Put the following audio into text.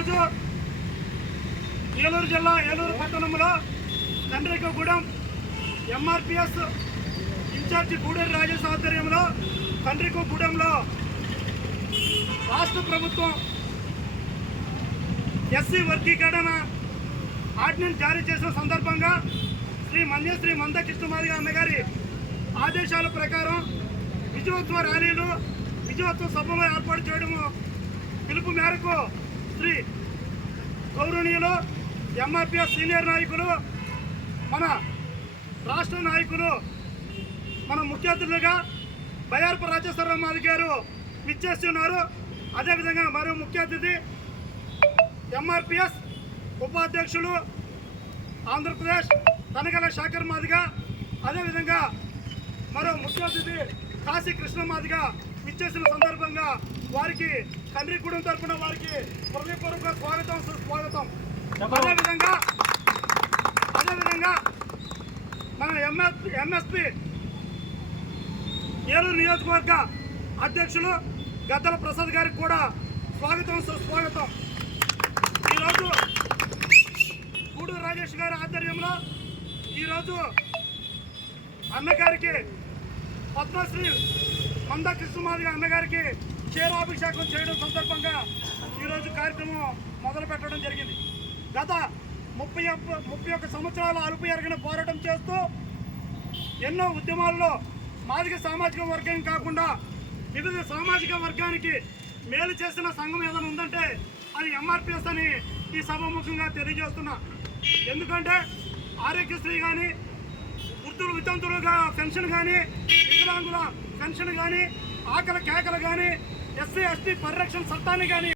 ఈరోజు ఏలూరు జిల్లా ఏలూరు పట్టణంలో కండ్రికగూడెం ఎంఆర్పిఎస్ ఇన్ఛార్జి గూడూరి రాజేష్ ఆధ్వర్యంలో కండ్రికగూడెంలో రాష్ట్ర ప్రభుత్వం ఎస్సీ వర్గీకరణ ఆర్డినెన్స్ జారీ చేసిన సందర్భంగా శ్రీ మంద కృష్ణమాదిగ అన్నగారి ఆదేశాల ప్రకారం విజయోత్సవ ర్యాలీలు విజయోత్సవ సభలు ఏర్పాటు చేయడము పిలుపు మేరకు శ్రీ గౌరవనీయులు ఎంఆర్పిఎస్ సీనియర్ నాయకులు మన రాష్ట్ర నాయకులు మన ముఖ్య అతిథులుగా బయ్యారపు రాజేశ్వరరావు మాది గారు విచ్చేస్తున్నారు. అదేవిధంగా మరో ముఖ్య అతిథి ఎంఆర్పిఎస్ ఉపాధ్యక్షులు ఆంధ్రప్రదేశ్ తనగల శాఖర్ మాదిగ, అదేవిధంగా మరో ముఖ్య అతిథి కాశీ కృష్ణ మాదిగ విచ్చేసిన సందర్భంగా వారికి కండ్రిగూడెం తరఫున వారికి హృదయపూర్వక స్వాగతం సుస్వాగతం. అదేవిధంగా మన ఎంఎస్పి ఏలూరు నియోజకవర్గ అధ్యక్షులు గద్దల ప్రసాద్ గారికి కూడా స్వాగతం సుస్వాగతం. ఈరోజు గూడూరు రాజేష్ గారి ఆధ్వర్యంలో ఈరోజు అన్నగారికి పద్మశ్రీ మంద కృష్ణమాదిగ అన్నగారికి క్షీరాభిషేకం చేయడం సందర్భంగా ఈరోజు కార్యక్రమం మొదలు పెట్టడం జరిగింది. గత 31 సంవత్సరాల అలుపు ఎరగిన పోరాటం చేస్తూ ఎన్నో ఉద్యమాల్లో మాదిగ సామాజిక వర్గం కాకుండా వివిధ సామాజిక వర్గానికి మేలు చేసిన సంఘం ఏదైనా ఉందంటే అది ఎంఆర్పిఎస్ అని ఈ సభాముఖంగా తెలియజేస్తున్నా. ఎందుకంటే ఆరోగ్యశ్రీ కానీ, వృద్ధులు వితంతులుగా పెన్షన్ కానీ, వికలాంగుల పెన్షన్ కానీ, ఆకలి కేకలు కానీ, ఎస్సీ ఎస్టీ పరిరక్షణ చట్టాన్ని కానీ